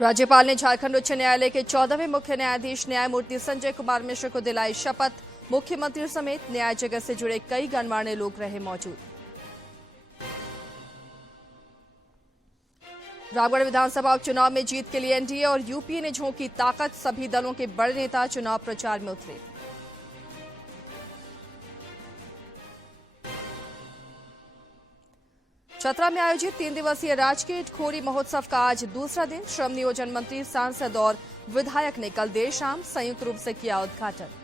राज्यपाल ने झारखंड उच्च न्यायालय के 14वें मुख्य न्यायाधीश न्यायमूर्ति संजय कुमार मिश्र को दिलाई शपथ। मुख्यमंत्री समेत न्याय जगत से जुड़े कई गणमान्य लोग रहे मौजूद। रामगढ़ विधानसभा उपचुनाव में जीत के लिए एनडीए और यूपीए ने झोंकी ताकत। सभी दलों के बड़े नेता चुनाव प्रचार में उतरे। चतरा में आयोजित 3 दिवसीय राजकीय इटखोरी महोत्सव का आज दूसरा दिन। श्रम नियोजन मंत्री, सांसद और विधायक ने कल देर शाम संयुक्त रूप से किया उद्घाटन।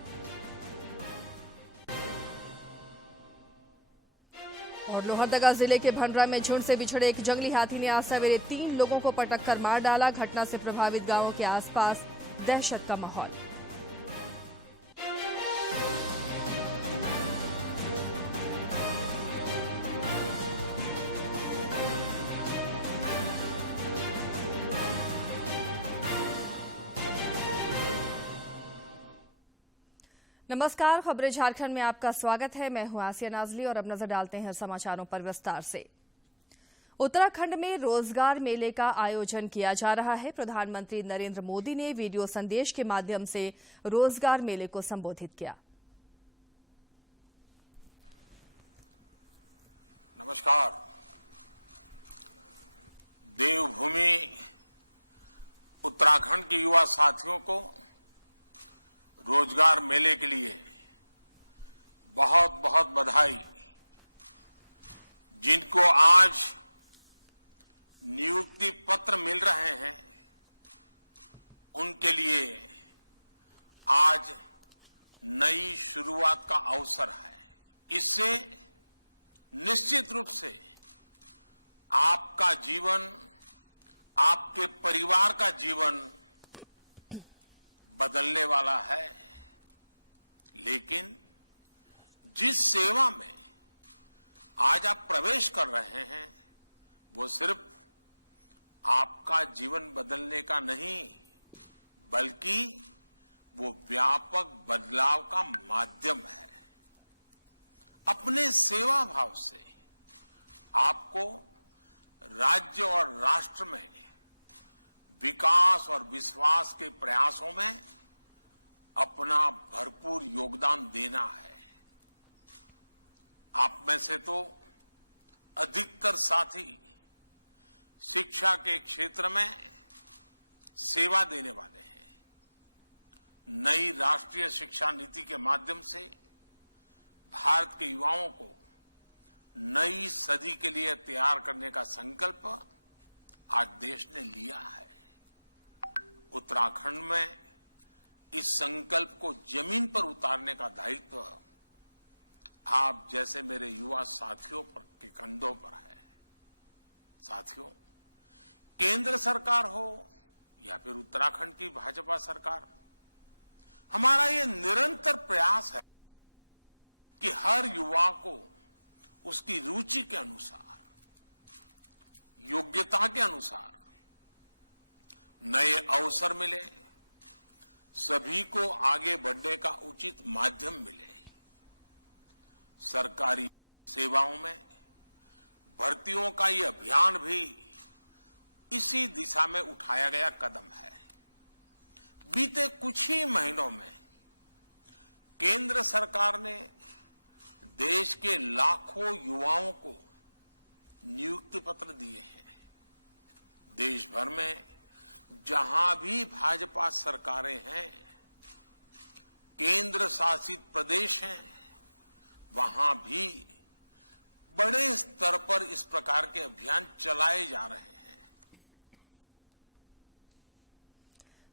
और लोहरदगा जिले के भंडरा में झुंड से बिछड़े एक जंगली हाथी ने आज सवेरे 3 लोगों को पटक कर मार डाला। घटना से प्रभावित गांवों के आसपास दहशत का माहौल। नमस्कार, खबरें झारखंड में आपका स्वागत है। मैं हूं आसिया नाजली और अब नजर डालते हैं समाचारों पर विस्तार से। उत्तराखंड में रोजगार मेले का आयोजन किया जा रहा है। प्रधानमंत्री नरेंद्र मोदी ने वीडियो संदेश के माध्यम से रोजगार मेले को संबोधित किया। नमस्कार। देवभूमि उत्तराखंड के युवा साथियों को रोजगार मेले के लिए बहुत बहुत बधाई। जिनको आज नियुक्ति पत्र मिल रहे हैं उनके लिए आज नई शुरुआत का अवसर है। इससे निश्चित रूप से आपका जीवन, आपके परिवार का जीवन बदलने वाला है। लेकिन जिस सेवा में आज आप प्रवेश कर रहे हैं वो सिर्फ आपका जीवन बदलने का नहीं, बल्कि वो व्यापक बदलाव का माध्यम है। अपने सेवा भाव से आपको राज्य और राष्ट्र में विकास और विश्वास के प्रयासों में अपना भरपूर योगदान देना है। आप में से तो अधिकतर साथी शिक्षा के क्षेत्र में सेवा देने वाले हैं। नई राष्ट्रीय शिक्षा नीति के माध्यम से भारत के युवाओं को नई सदी के लिए तैयार करने का संकल्प आज देश ने लिया है। उत्तराखंड में इस संकल्प को जमीन पर उतारने का दायित्व आप जैसे मेरे युवा साथियों के कंधों पर है। साथियों, केंद्र सरकार हो या फिर उत्तराखंड की भाजपा सरकार, हमारा ये निरंतर प्रयास है कि हर युवा को उसकी रुचि के अनुसार, योग्यता के अनुसार नए अवसर मिले, सभी को आगे बढ़ने का उचित माध्यम मिले। सरकारी सेवाओं में भर्तियों का ये अभियान भी इसी दिशा में उठाया गया कदम है। बीते कुछ ही महीनों में केंद्र सरकार ने देश के लाखों युवाओं को नियुक्ति पत्र दिए हैं। देश भर में जहां भी भाजपा सरकारें हैं, केंद्र शासित प्रदेश हैं, वहां भी बड़े स्तर पर इस प्रकार के अभियान चलाए जा रहे हैं।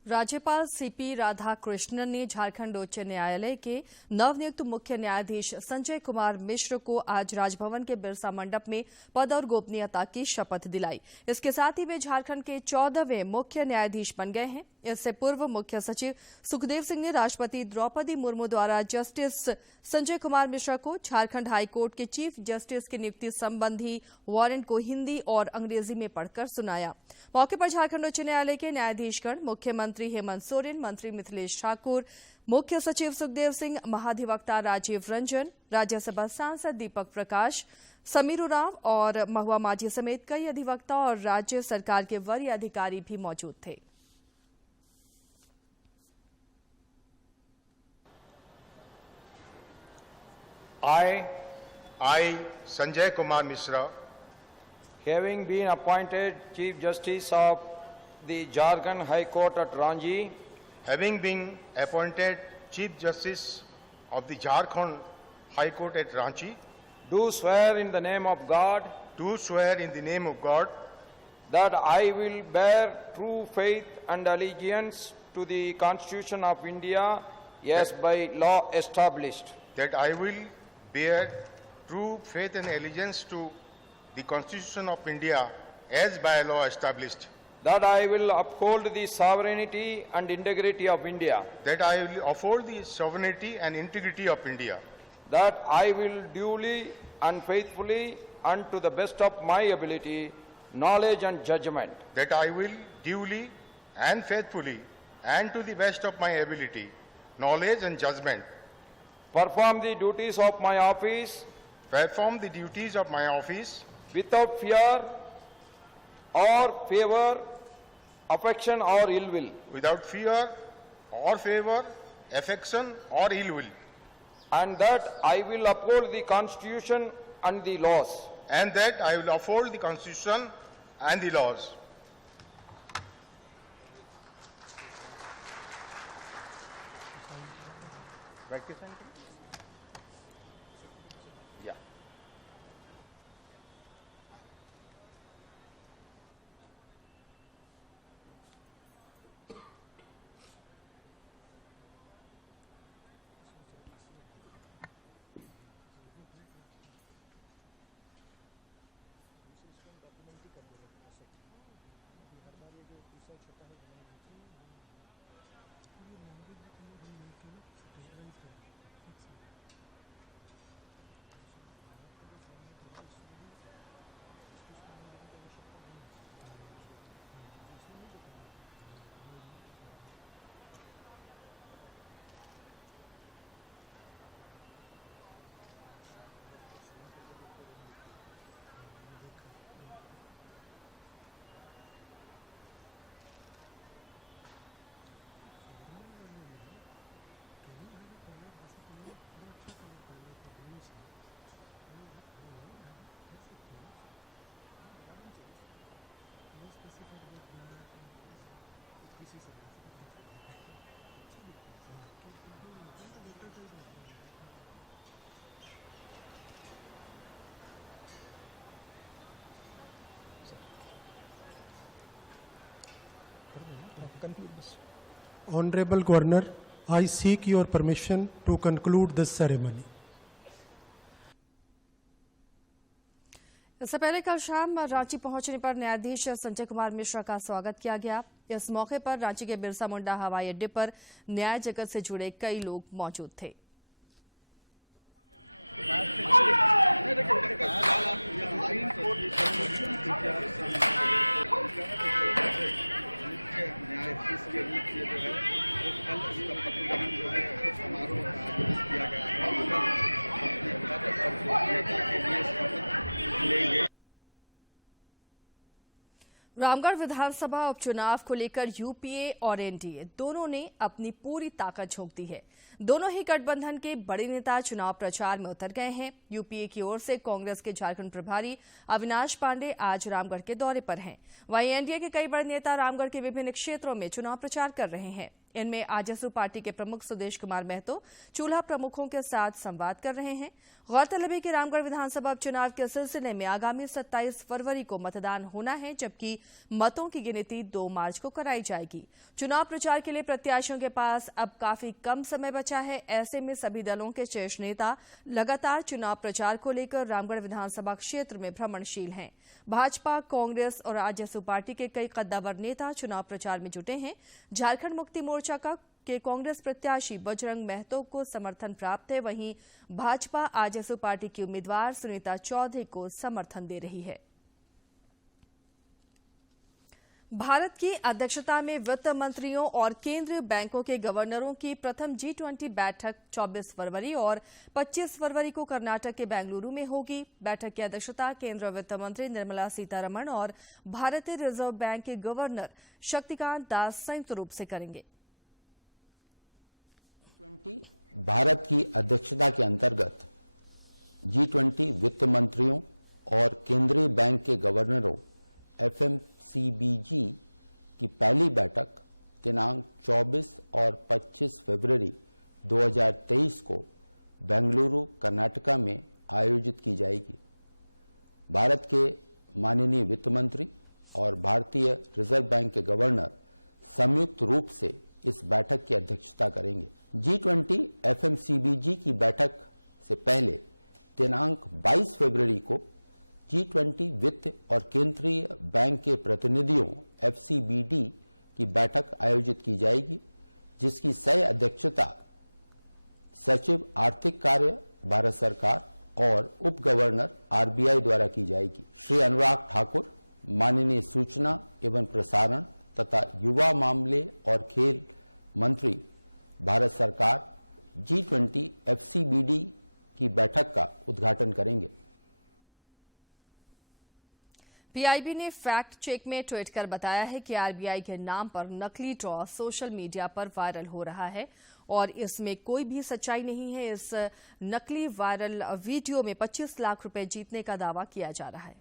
राज्यपाल सीपी राधाकृष्णन ने झारखंड उच्च न्यायालय के नवनियुक्त मुख्य न्यायाधीश संजय कुमार मिश्र को आज राजभवन के बिरसा मंडप में पद और गोपनीयता की शपथ दिलाई। इसके साथ ही वे झारखंड के 14वें मुख्य न्यायाधीश बन गए हैं। इससे पूर्व मुख्य सचिव सुखदेव सिंह ने राष्ट्रपति द्रौपदी मुर्मू द्वारा जस्टिस संजय कुमार मिश्रा को झारखंड हाईकोर्ट के चीफ जस्टिस की नियुक्ति संबंधी वारंट को हिंदी और अंग्रेजी में पढ़कर सुनाया। मौके पर झारखंड उच्च न्यायालय के न्यायाधीशगण, मुख्यमंत्री मुख्यमंत्री हेमंत सोरेन, मंत्री मिथिलेश ठाकुर, मुख्य सचिव सुखदेव सिंह, महाधिवक्ता राजीव रंजन, राज्यसभा सांसद दीपक प्रकाश, समीर उरांव और महुआ माझी समेत कई अधिवक्ता और राज्य सरकार के वरीय अधिकारी भी मौजूद थे। I, Sanjay Kumar Mishra, having been appointed Chief Justice of the Jharkhand High Court at Ranchi, having been appointed Chief Justice of the Jharkhand High Court at Ranchi, do swear in the name of God do swear in the name of God that I will bear true faith and allegiance to the Constitution of India as by law established, that I will bear true faith and allegiance to the Constitution of India as by law established, that I will uphold the sovereignty and integrity of India, that I will uphold the sovereignty and integrity of India, that I will duly and faithfully and to the best of my ability, knowledge and judgment, that I will duly and faithfully and to the best of my ability, knowledge and judgment, perform the duties of my office perform the duties of my office without fear or favor, affection or ill will, without fear or favor, affection or ill will, and that I will uphold the Constitution and the laws, and that I will uphold the Constitution and the laws. Yeah. Honorable Governor, I seek your permission to conclude this ceremony. इससे पहले कल शाम रांची पहुंचने पर न्यायाधीश संजय कुमार मिश्रा का स्वागत किया गया। इस मौके पर रांची के बिरसा मुंडा हवाई अड्डे पर न्याय जगत से जुड़े कई लोग मौजूद थे। न्यायाधीश के रूप में जो है कल उसका पत्रग्रहण जो है समारोह आयोजित किया गया है। रामगढ़ विधानसभा उपचुनाव को लेकर यूपीए और एनडीए दोनों ने अपनी पूरी ताकत झोंक दी है। दोनों ही गठबंधन के बड़े नेता चुनाव प्रचार में उतर गए हैं। यूपीए की ओर से कांग्रेस के झारखंड प्रभारी अविनाश पांडे आज रामगढ़ के दौरे पर हैं। वहीं एनडीए के कई बड़े नेता रामगढ़ के विभिन्न क्षेत्रों में चुनाव प्रचार कर रहे हैं। इनमें आजसू पार्टी के प्रमुख सुदेश कुमार महतो चूल्हा प्रमुखों के साथ संवाद कर रहे हैं। गौरतलब है कि रामगढ़ विधानसभा उपचुनाव के सिलसिले में आगामी 27 फरवरी को मतदान होना है, जबकि मतों की गिनती 2 मार्च को कराई जाएगी। चुनाव प्रचार के लिए प्रत्याशियों के पास अब काफी कम समय बचा है। ऐसे में सभी दलों के शीर्ष नेता लगातार चुनाव प्रचार को लेकर रामगढ़ विधानसभा क्षेत्र में भ्रमणशील हैं। भाजपा, कांग्रेस और आजसू पार्टी के कई कद्दावर नेता चुनाव प्रचार में जुटे हैं। झारखंड मुक्ति मोर्चा के कांग्रेस प्रत्याशी बजरंग महतो को समर्थन प्राप्त है। वहीं भाजपा आजसू पार्टी की उम्मीदवार सुनीता चौधरी को समर्थन दे रही है। भारत की अध्यक्षता में वित्त मंत्रियों और केंद्रीय बैंकों के गवर्नरों की प्रथम G20 बैठक 24 फरवरी और 25 फरवरी को कर्नाटक के बेंगलुरु में होगी। बैठक की अध्यक्षता केंद्रीय वित्त मंत्री निर्मला सीतारमण और भारतीय रिजर्व बैंक के गवर्नर शक्तिकांत दास संयुक्त रूप से करेंगे। भारत की अध्यक्षता के अंतर्गत G20 वित्त मंत्रियों और केंद्रीय बैंक के गवर्नरों FMCBG की पहली बैठक दिनांक 24 और 25 फरवरी 2023 को बेंगलुरु कर्नाटका में आयोजित की जाएगी। भारत के माननीय वित्त मंत्री और भारतीय रिजर्व बैंक के गवर्नर संयुक्त रूप से इस बैठक की अध्यक्षता करेंगे। G20 FMCBG की बैठक से पहले दिनांक 22 फरवरी को G20 वित्त और केंद्रीय बैंक के प्रतिनिधियों FCBD की बैठक आयोजित की जाएगी, जिसकी सह अध्यक्षता सचिव आर्थिक कार्य भारत सरकार और उप गवर्नर RBI द्वारा की जाएगी। श्री अनुराग ठाकुर माननीय सूचना एवं प्रसारण तथा युवा मामले और खेल मंत्री भारत सरकार G20 FCBD की बैठक का उद्घाटन करेंगे। पीआईबी ने फैक्ट चेक में ट्वीट कर बताया है कि आरबीआई के नाम पर नकली ड्रॉ सोशल मीडिया पर वायरल हो रहा है और इसमें कोई भी सच्चाई नहीं है। इस नकली वायरल वीडियो में 25 लाख रुपए जीतने का दावा किया जा रहा है।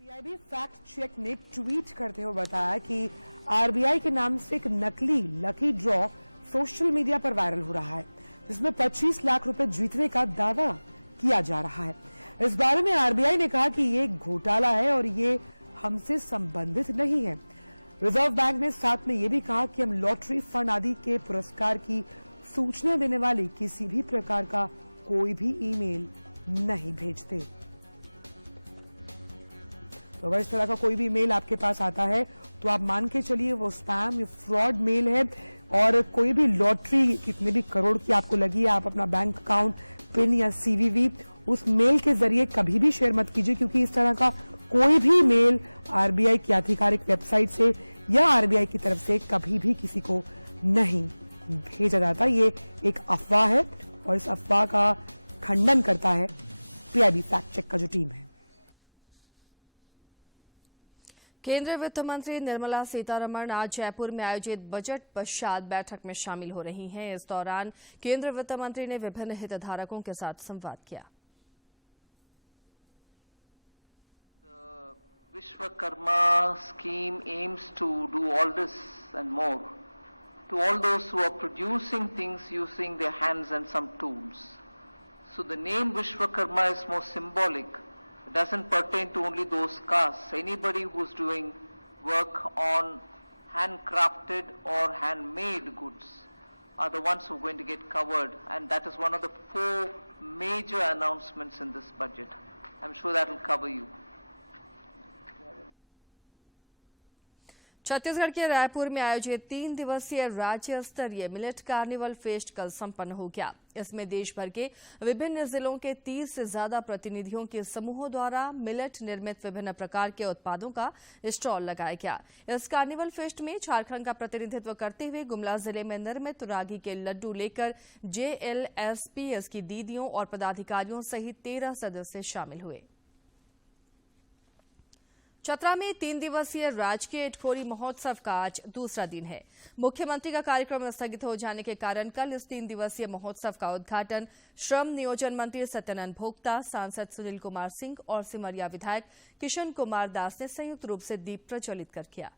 पीआईबी फैक्ट चेक ने ट्वीट करते हुए बताया कि आरबीआई के नाम से एक नकली लकी ड्रॉ सोशल मीडिया पर वायरल हो रहा है, जिसमें 25 लाख रुपए जीतने का दावा किया जा रहा है। इस बारे में आरबीआई ने कहा कि ये घोटाला है और ये हमसे संबंधित नहीं है। रिजर्व बैंक ने साथ में ये भी कहा कि हम लॉटरी फंड आदि के पुरस्कार की सूचना देने वाले किसी भी प्रकार का कोई भी ईमेल नहीं भेजते। तो अगर इस तरह का कोई भी ईमेल आपके पास आता है तो आप मान के चलिए वो स्पैम या फ्रॉड मेल है। और कोई भी लॉटरी कितने भी करोड़ की आपको लगी, आप अपना बैंक अकाउंट पिन या CVV उस मेल के जरिए कभी भी शेयर मत कीजिए, क्योंकि इस तरह का कोई भी मेल आरबीआई की आधिकारिक वेबसाइट से या आरबीआई की तरफ से कभी भी किसी को नहीं भेजा जाता। ये एक अफवाह है और इस अफवाह का खंडन करता है पीआईबी फैक्ट चेक का जो टीम है। केंद्रीय वित्त मंत्री निर्मला सीतारमण आज जयपुर में आयोजित बजट पश्चात बैठक में शामिल हो रही हैं। इस दौरान केंद्रीय वित्त मंत्री ने विभिन्न हितधारकों के साथ संवाद किया। Vishwakarma scheme aims to do all this and more to all those who are producing things using their hands and some tools. So the name Vishwakarma is more symbolic. It doesn't pertain to only those castes. Anybody who's doing work on handcrafted or handmade goods are the ones who are going to get covered, and that is one of the 4 major announcements in this budget. I'm sure that will cover you. Chhattisgarh के रायपुर में आयोजित 3 दिवसीय राज्य स्तरीय millet carnival fest कल संपन्न हो गया। इसमें देश भर के विभिन्न जिलों के 30 से ज्यादा प्रतिनिधियों के समूहों द्वारा मिलेट निर्मित विभिन्न प्रकार के उत्पादों का स्टॉल लगाया गया। इस कार्निवल फेस्ट में झारखंड का प्रतिनिधित्व करते हुए गुमला जिले में निर्मित रागी के लड्डू लेकर JLSPS की दीदियों और पदाधिकारियों सहित 13 सदस्य शामिल हुए। चतरा में 3 दिवसीय राजकीय इटखोरी महोत्सव का आज दूसरा दिन है। मुख्यमंत्री का कार्यक्रम स्थगित हो जाने के कारण कल इस 3 दिवसीय महोत्सव का उद्घाटन श्रम नियोजन मंत्री सत्यानंद भोक्ता, सांसद सुनील कुमार सिंह और सिमरिया विधायक किशन कुमार दास ने संयुक्त रूप से दीप प्रज्वलित कर किया।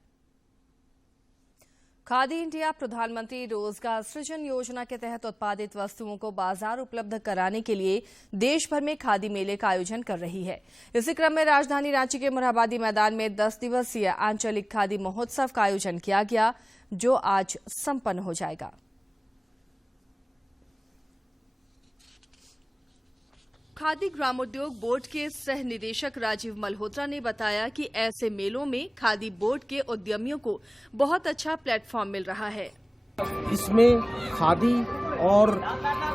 खादी इंडिया प्रधानमंत्री रोजगार सृजन योजना के तहत उत्पादित वस्तुओं को बाजार उपलब्ध कराने के लिए देश भर में खादी मेले का आयोजन कर रही है। इसी क्रम में राजधानी रांची के मोरहाबादी मैदान में 10 दिवसीय आंचलिक खादी महोत्सव का आयोजन किया गया, जो आज संपन्न हो जाएगा। खादी ग्रामोद्योग बोर्ड के सह निदेशक राजीव मल्होत्रा ने बताया कि ऐसे मेलों में खादी बोर्ड के उद्यमियों को बहुत अच्छा प्लेटफॉर्म मिल रहा है। इसमें खादी और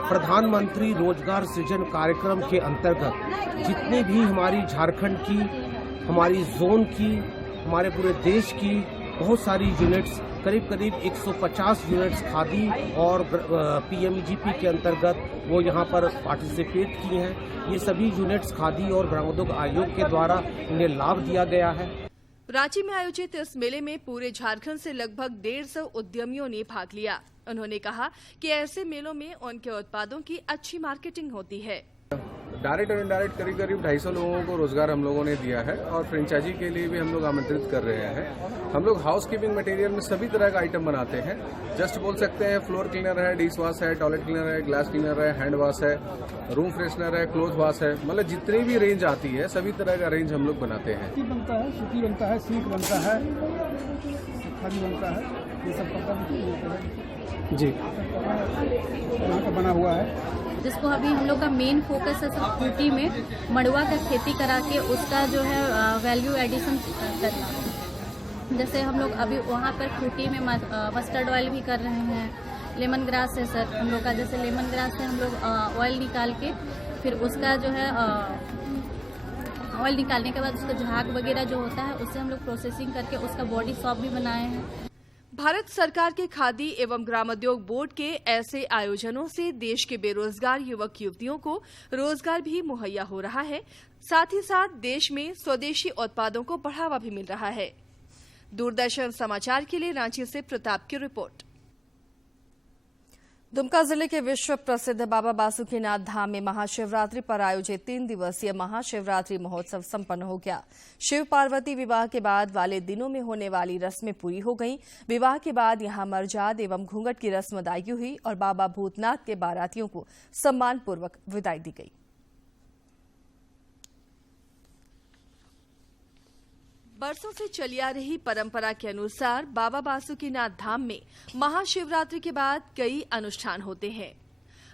प्रधानमंत्री रोजगार सृजन कार्यक्रम के अंतर्गत जितने भी हमारी झारखंड की हमारी जोन की, हमारे पूरे देश की बहुत सारी यूनिट्स, करीब करीब 150 यूनिट्स खादी और पीएमजीपी के अंतर्गत वो यहाँ पर पार्टिसिपेट की हैं। ये सभी यूनिट्स खादी और ग्रामोद्योग आयोग के द्वारा इन्हें लाभ दिया गया है। रांची में आयोजित इस मेले में पूरे झारखंड से लगभग 150 उद्यमियों ने भाग लिया। उन्होंने कहा कि ऐसे मेलों में उनके उत्पादों की अच्छी मार्केटिंग होती है। डायरेक्ट और इनडायरेक्ट करीब करीब 250 लोगों को रोजगार हम लोगों ने दिया है और फ्रेंचाइजी के लिए भी हम लोग आमंत्रित कर रहे हैं। हम लोग हाउस कीपिंग मटेरियल में सभी तरह का आइटम बनाते हैं। जस्ट बोल सकते हैं फ्लोर क्लीनर है, डिश वॉश है, टॉयलेट क्लीनर है, ग्लास क्लीनर है, हैंड वॉश है, रूम फ्रेशनर है, क्लोथ वॉश है, मतलब जितनी भी रेंज आती है सभी तरह का रेंज हम लोग बनाते हैं। बनता है, सूती बनता है, सिल्क बनता है, खादी बनता है, ये सब बनता जी यहाँ का बना हुआ है। जिसको अभी हम लोग का मेन फोकस है सब खूंटी में मड़ुआ का खेती करा के उसका जो है वैल्यू एडिशन करना। जैसे हम लोग अभी वहाँ पर खूंटी में मस्टर्ड ऑयल भी कर रहे हैं। लेमन ग्रास है सर हम लोग का, जैसे लेमन ग्रास से हम लोग ऑयल निकाल के फिर उसका जो है ऑयल निकालने के बाद उसका झाग वगैरह जो होता है उससे हम लोग प्रोसेसिंग करके उसका बॉडी सॉप भी बनाए हैं। भारत सरकार के खादी एवं ग्रामोद्योग बोर्ड के ऐसे आयोजनों से देश के बेरोजगार युवक युवतियों को रोजगार भी मुहैया हो रहा है। साथ ही साथ देश में स्वदेशी उत्पादों को बढ़ावा भी मिल रहा है। दूरदर्शन समाचार के लिए रांची से प्रताप की रिपोर्ट। दुमका जिले के विश्व प्रसिद्ध बाबा बासुकीनाथ धाम में महाशिवरात्रि पर आयोजित 3 दिवसीय महाशिवरात्रि महोत्सव संपन्न हो गया। शिव पार्वती विवाह के बाद वाले दिनों में होने वाली रस्में पूरी हो गईं। विवाह के बाद यहां मर्जाद एवं घूंघट की रस्म अदायगी हुई और बाबा भूतनाथ के बारातियों को सम्मानपूर्वक विदाई दी गई। बरसों से चली आ रही परंपरा के अनुसार बाबा बासुकीनाथ धाम में महाशिवरात्रि के बाद कई अनुष्ठान होते हैं।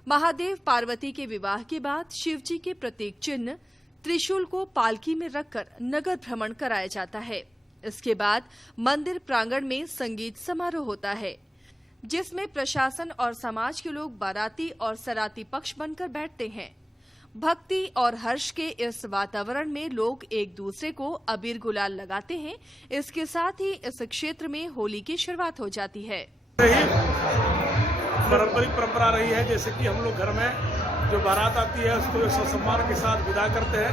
महादेव पार्वती के विवाह के बाद शिवजी के प्रतीक चिन्ह त्रिशूल को पालकी में रखकर नगर भ्रमण कराया जाता है। इसके बाद मंदिर प्रांगण में संगीत समारोह होता है, जिसमें प्रशासन और समाज के लोग बाराती और सराती पक्ष बनकर बैठते हैं। भक्ति और हर्ष के इस वातावरण में लोग एक दूसरे को अबीर गुलाल लगाते हैं। इसके साथ ही इस क्षेत्र में होली की शुरुआत हो जाती है। पारंपरिक परंपरा रही है, जैसे कि हम लोग घर में जो बारात आती है उसको सम्मान के साथ विदा करते हैं,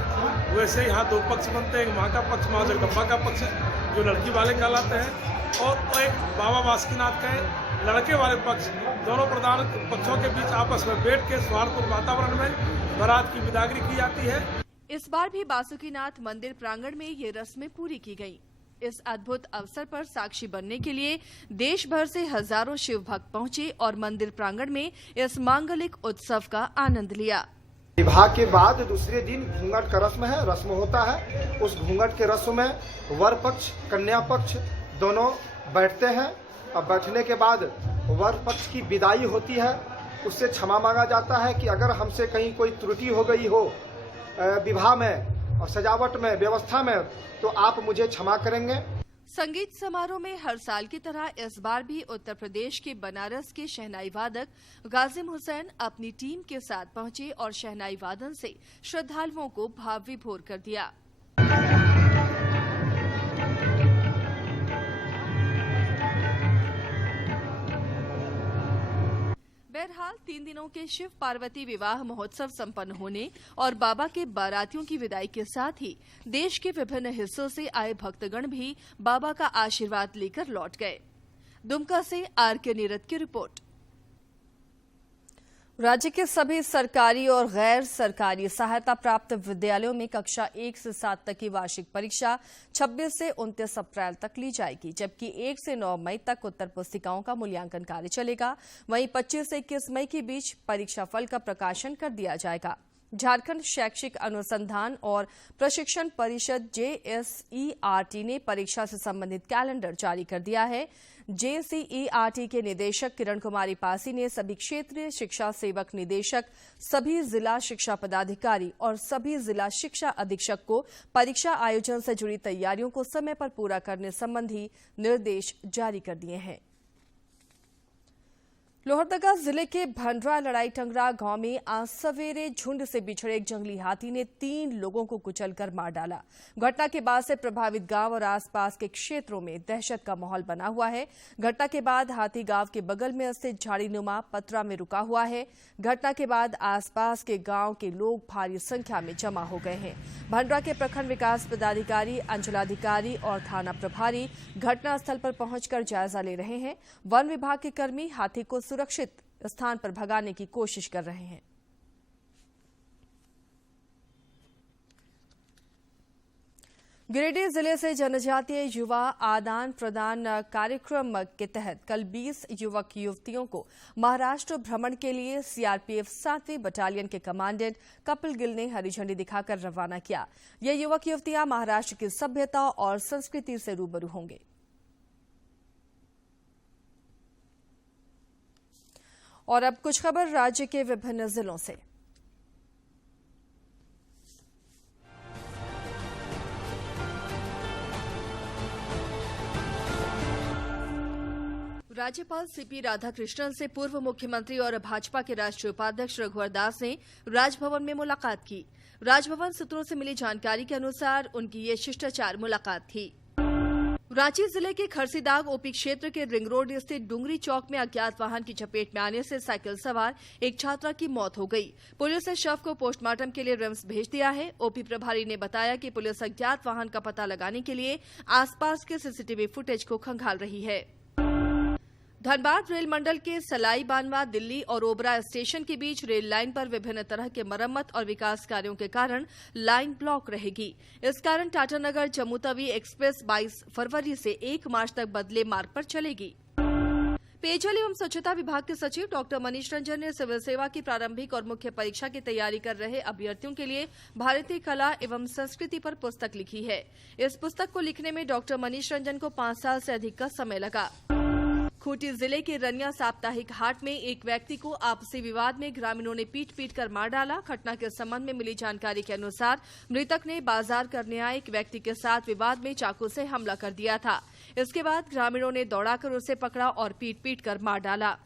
वैसे यहाँ 2 पक्ष बनते हैं। माँ का पक्ष, माँ जगदम्बा का पक्ष जो लड़की वाले कहलाते हैं, और एक बाबा बासुकीनाथ के लड़के वाले पक्ष, दोनों प्रधान पक्षों के बीच आपस में बैठ के सौहार्दपूर्ण वातावरण में बारात की विदागरी की जाती है। इस बार भी बासुकीनाथ मंदिर प्रांगण में ये रस्में पूरी की गयी। इस अद्भुत अवसर पर साक्षी बनने के लिए देश भर से हजारों शिव भक्त पहुंचे और मंदिर प्रांगण में इस मांगलिक उत्सव का आनंद लिया। विवाह के बाद दूसरे दिन घूंघट का रस्म होता है। उस घूंघट के रस्म में वर पक्ष कन्या पक्ष दोनों बैठते हैं और बैठने के बाद वर पक्ष की विदाई होती है। उससे क्षमा मांगा जाता है कि अगर हमसे कहीं कोई त्रुटि हो गई हो विवाह में और सजावट में, व्यवस्था में, तो आप मुझे क्षमा करेंगे। संगीत समारोह में हर साल की तरह इस बार भी उत्तर प्रदेश के बनारस के शहनाई वादक गाजिम हुसैन अपनी टीम के साथ पहुंचे और शहनाई वादन से श्रद्धालुओं को भाव विभोर कर दिया। बहरहाल 3 दिनों के शिव पार्वती विवाह महोत्सव संपन्न होने और बाबा के बारातियों की विदाई के साथ ही देश के विभिन्न हिस्सों से आए भक्तगण भी बाबा का आशीर्वाद लेकर लौट गए। दुमका से आर.के. नीरद की रिपोर्ट। राज्य के सभी सरकारी और गैर सरकारी सहायता प्राप्त विद्यालयों में कक्षा 1 से 7 तक की वार्षिक परीक्षा 26 से 29 अप्रैल तक ली जाएगी, जबकि 1 से 9 मई तक उत्तर पुस्तिकाओं का मूल्यांकन कार्य चलेगा। वहीं 25 से 21 मई के बीच परीक्षाफल का प्रकाशन कर दिया जाएगा। झारखंड शैक्षिक अनुसंधान और प्रशिक्षण परिषद JSERT ने परीक्षा से संबंधित कैलेंडर जारी कर दिया है। JCERT के निदेशक किरण कुमारी पासी ने सभी क्षेत्रीय शिक्षा सेवक निदेशक, सभी जिला शिक्षा पदाधिकारी और सभी जिला शिक्षा अधीक्षक को परीक्षा आयोजन से जुड़ी तैयारियों को समय पर पूरा करने संबंधी निर्देश जारी कर दिए हैं। लोहरदगा जिले के भंडरा लड़ाई टंगरा गांव में आज सवेरे झुंड से बिछड़े एक जंगली हाथी ने 3 लोगों को कुचलकर मार डाला। घटना के बाद से प्रभावित गांव और आसपास के क्षेत्रों में दहशत का माहौल बना हुआ है। घटना के बाद हाथी गांव के बगल में स्थित झाड़ीनुमा पतरा में रुका हुआ है। घटना के बाद आसपास के गांव के लोग भारी संख्या में जमा हो गए हैं। भंडरा के प्रखंड विकास पदाधिकारी, अंचलाधिकारी और थाना प्रभारी घटनास्थल पर पहुंचकर जायजा ले रहे हैं। वन विभाग के कर्मी हाथी को सुरक्षित स्थान पर भगाने की कोशिश कर रहे हैं। गिरिडीह जिले से जनजातीय युवा आदान प्रदान कार्यक्रम के तहत कल 20 युवक युवतियों को महाराष्ट्र भ्रमण के लिए सीआरपीएफ 7वीं बटालियन के कमांडेंट कपिल गिल ने हरी झंडी दिखाकर रवाना किया। ये युवक युवतियां महाराष्ट्र की सभ्यता और संस्कृति से रूबरू होंगे। और अब कुछ खबर राज्य के विभिन्न जिलों से। राज्यपाल सीपी राधाकृष्णन से पूर्व मुख्यमंत्री और भाजपा के राष्ट्रीय उपाध्यक्ष रघुवर दास ने राजभवन में मुलाकात की। राजभवन सूत्रों से मिली जानकारी के अनुसार उनकी ये शिष्टाचार मुलाकात थी। रांची जिले के खरसीदाग ओपी क्षेत्र के रिंग रोड स्थित डुंगरी चौक में अज्ञात वाहन की चपेट में आने से साइकिल सवार एक छात्रा की मौत हो गई। पुलिस ने शव को पोस्टमार्टम के लिए रिम्स भेज दिया है। ओपी प्रभारी ने बताया कि पुलिस अज्ञात वाहन का पता लगाने के लिए आसपास के सीसीटीवी फुटेज को खंगाल रही है। धनबाद रेल मंडल के सलाई बानवा, दिल्ली और ओबरा स्टेशन के बीच रेल लाइन पर विभिन्न तरह के मरम्मत और विकास कार्यों के कारण लाइन ब्लॉक रहेगी। इस कारण टाटानगर जम्मू-तवी एक्सप्रेस 22 फरवरी से 1 मार्च तक बदले मार्ग पर चलेगी। पेयजल एवं स्वच्छता विभाग के सचिव डॉक्टर मनीष रंजन ने सिविल सेवा की प्रारंभिक और मुख्य परीक्षा की तैयारी कर रहे अभ्यर्थियों के लिए भारतीय कला एवं संस्कृति पर पुस्तक लिखी है। इस पुस्तक को लिखने में डॉक्टर मनीष रंजन को 5 साल से अधिक का समय लगा। खूंटी जिले के रनिया साप्ताहिक हाट में एक व्यक्ति को आपसी विवाद में ग्रामीणों ने पीट कर मार डाला। घटना के संबंध में मिली जानकारी के अनुसार मृतक ने बाजार करने आए एक व्यक्ति के साथ विवाद में चाकू से हमला कर दिया था। इसके बाद ग्रामीणों ने दौड़ाकर उसे पकड़ा और पीट कर मार डाला।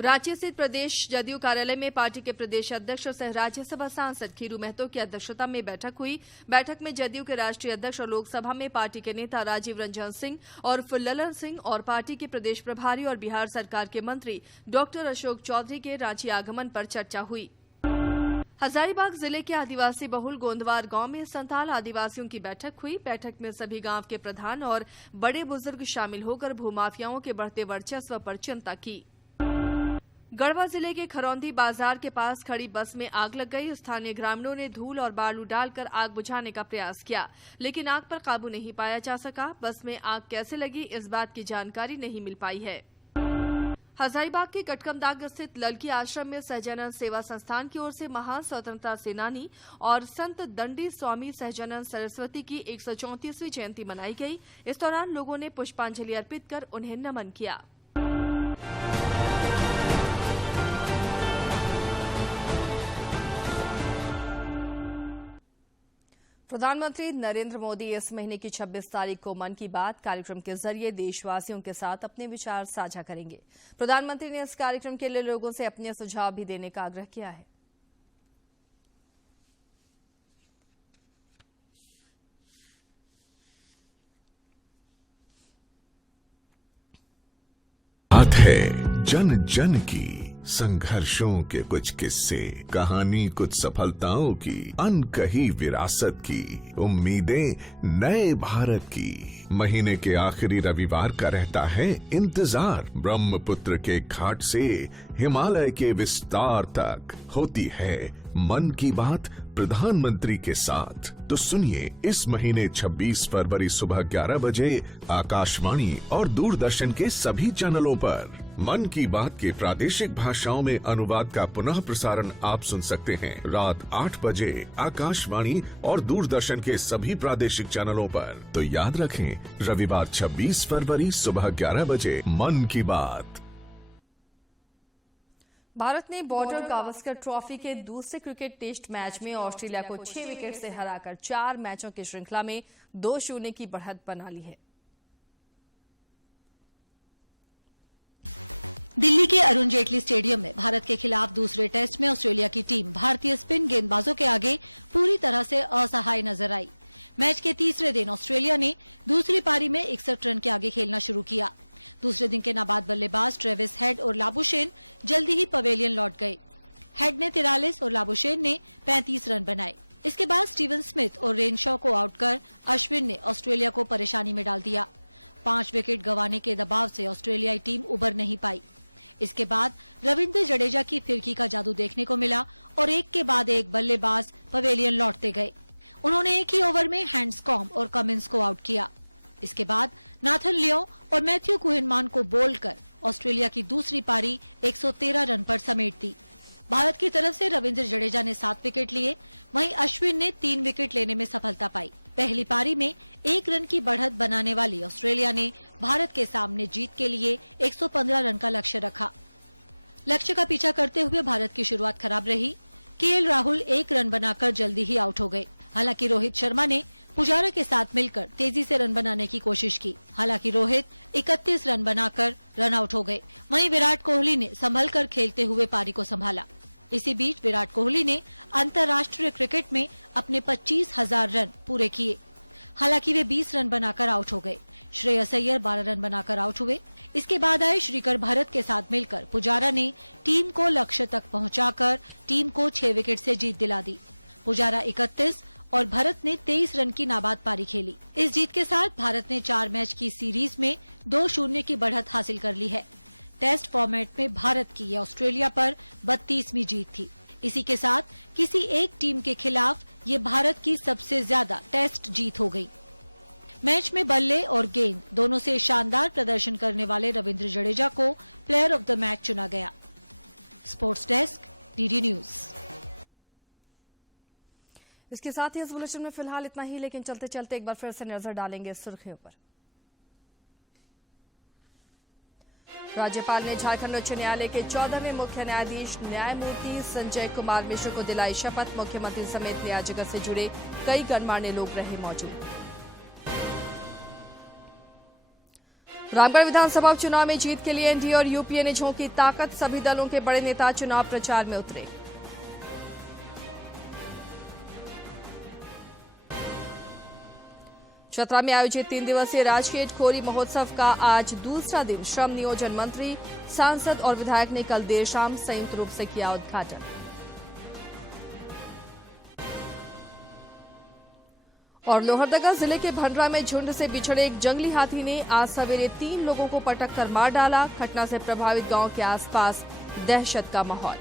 रांची स्थित प्रदेश जदयू कार्यालय में पार्टी के प्रदेश अध्यक्ष सह राज्यसभा सांसद खीरू महतो की अध्यक्षता में बैठक हुई। बैठक में जदयू के राष्ट्रीय अध्यक्ष और लोकसभा में पार्टी के नेता राजीव रंजन सिंह और ललन सिंह और पार्टी के प्रदेश प्रभारी और बिहार सरकार के मंत्री डॉक्टर अशोक चौधरी के रांची आगमन पर चर्चा हुई। हजारीबाग जिले के आदिवासी बहुल गोंदवार गांव में संथाल आदिवासियों की बैठक हुई। बैठक में सभी गांव के प्रधान और बड़े बुजुर्ग शामिल होकर भूमाफियाओं के बढ़ते वर्चस्व पर चिंता की। गढ़वा जिले के खरौंधी बाजार के पास खड़ी बस में आग लग गई। स्थानीय ग्रामीणों ने धूल और बालू डालकर आग बुझाने का प्रयास किया, लेकिन आग पर काबू नहीं पाया जा सका। बस में आग कैसे लगी, इस बात की जानकारी नहीं मिल पाई है। हजारीबाग के कटकमदाग स्थित ललकी आश्रम में सहजानंद सेवा संस्थान की ओर से महान स्वतंत्रता सेनानी और संत दंडी स्वामी सहजानंद सरस्वती की 134वीं जयंती मनाई गई। इस दौरान लोगों ने पुष्पांजलि अर्पित कर उन्हें नमन किया। प्रधानमंत्री नरेंद्र मोदी इस महीने की 26 तारीख को मन की बात कार्यक्रम के जरिए देशवासियों के साथ अपने विचार साझा करेंगे। प्रधानमंत्री ने इस कार्यक्रम के लिए लोगों से अपने सुझाव भी देने का आग्रह किया है। बात है जन जन की, संघर्षों के कुछ किस्से, कहानी कुछ सफलताओं की, अनकही विरासत की, उम्मीदें नए भारत की। महीने के आखिरी रविवार का रहता है इंतजार। ब्रह्मपुत्र के घाट से हिमालय के विस्तार तक होती है मन की बात प्रधानमंत्री के साथ। तो सुनिए इस महीने 26 फरवरी सुबह 11 बजे आकाशवाणी और दूरदर्शन के सभी चैनलों पर मन की बात के प्रादेशिक भाषाओं में अनुवाद का पुनः प्रसारण आप सुन सकते हैं रात 8 बजे आकाशवाणी और दूरदर्शन के सभी प्रादेशिक चैनलों पर। तो याद रखें, रविवार 26 फरवरी सुबह 11 बजे मन की बात। भारत ने बॉर्डर गावस्कर ट्रॉफी के दूसरे क्रिकेट टेस्ट मैच में ऑस्ट्रेलिया को 6 विकेट से हराकर 4 मैचों की श्रृंखला में 2-0 की बढ़त बना ली है। दिल्ली के अरुण जेटली स्टेडियम में भारत के खिलाफ दूसरे टेस्ट में ऑस्ट्रेलिया की टीम भारतीय स्पिन गेंदबाजों के आगे पूरी तरह से असहाय नजर आई। मैच के तीसरे दिन ऑस्ट्रेलिया ने दूसरी पारी में 61 रन के आगे खेलना शुरू किया। दूसरे दिन के नाबाद बल्लेबाज ट्रेविस हेड और लाबुशेन जल्दी ही पवेलियन लौट गए। हेड ने 43 और लाबुशेन ने 35 रन बनाए। इसके बाद स्टीवन स्मिथ और रेनशॉ को आउट कर अश्विन ने ऑस्ट्रेलिया को परेशानी में डाल दिया। 5 विकेट गंवाने के दबाव से ऑस्ट्रेलियाई टीम उबर नहीं पाई। इसके बाद रविंद्र जडेजा की फिरकी का जादू देखने को मिला और एक के बाद एक बल्लेबाज पवेलियन लौटते गए। उन्होंने एक ही ओवर में हैंड्सकॉम्ब और कमिंस को आउट किया। इसके बाद नाथन लियो और मैथ्यू कुहिनमान को बोल्ड कर ऑस्ट्रेलिया की दूसरी पारी 113 रन पर समेट दी। भारत की तरफ से रविंद्र जडेजा ने 7 विकेट लिए, वहीं अश्विन ने 3 विकेट लेने में सफलता पाई। पहली पारी में 1 रन की बढ़त बनाने वाली ऑस्ट्रेलिया ने भारत के सामने जीत के लिए 115 रन का लक्ष्य रखा। लक्ष्य का पीछा करते हुए भारत की शुरुआत खराब रही। केएल राहुल 1 रन बनाकर जल्दी ही आउट हो गए। हालांकि रोहित शर्मा ने पुजारा के साथ मिलकर तेजी से रन बनाने की कोशिश की। हालांकि रोहित 31 रन बनाकर रन आउट हो गए। वहीं विराट कोहली ने संभल कर खेलते हुए पारी को संभाला। इसी बीच विराट कोहली ने अंतर्राष्ट्रीय क्रिकेट में अपने 25,000 रन पूरे किए। हालांकि वे 20 रन बनाकर आउट हो गए। श्रेयस अय्यर 12 रन बनाकर आउट हुए। इसके बाद आए श्रीकर भरत के साथ मिलकर पुजारा ने टीम को लक्ष्य तक पहुंचाकर टीम को 6 विकेट से जीत दिला दी। पुजारा 31 और भरत ने 23 रन की नाबाद पारी खेली। इस जीत के साथ भारत ने 4 मैच की सीरीज में 2-0 की बढ़त हासिल कर ली है। टेस्ट फॉर्मेट में भारत की ये ऑस्ट्रेलिया पर 32वीं जीत थी। इसी के साथ किसी एक टीम के खिलाफ ये भारत की सबसे ज्यादा टेस्ट जीत हो गई। मैच में बल्ले और गेंद दोनों से शानदार प्रदर्शन करने वाले रविंद्र जडेजा को प्लेयर ऑफ द मैच चुना गया। Sports desk, DD news. इसके साथ ही इस बुलेटिन में फिलहाल इतना ही, लेकिन चलते चलते एक बार फिर से नजर डालेंगे सुर्खियों पर। राज्यपाल ने झारखंड उच्च न्यायालय के 14वें मुख्य न्यायाधीश न्यायमूर्ति संजय कुमार मिश्र को दिलाई शपथ। मुख्यमंत्री समेत न्याय जगत से जुड़े कई गणमान्य लोग रहे मौजूद। रामगढ़ विधानसभा उपचुनाव में जीत के लिए एनडीए और यूपीए ने झोंकी ताकत। सभी दलों के बड़े नेता चुनाव प्रचार में उतरे। चतरा में आयोजित 3 दिवसीय राजकीय खोरी महोत्सव का आज दूसरा दिन। श्रम नियोजन मंत्री, सांसद और विधायक ने कल देर शाम संयुक्त रूप से किया उद्घाटन। और लोहरदगा जिले के भंडरा में झुंड से बिछड़े एक जंगली हाथी ने आज सवेरे 3 लोगों को पटक कर मार डाला। घटना से प्रभावित गांव के आसपास दहशत का माहौल।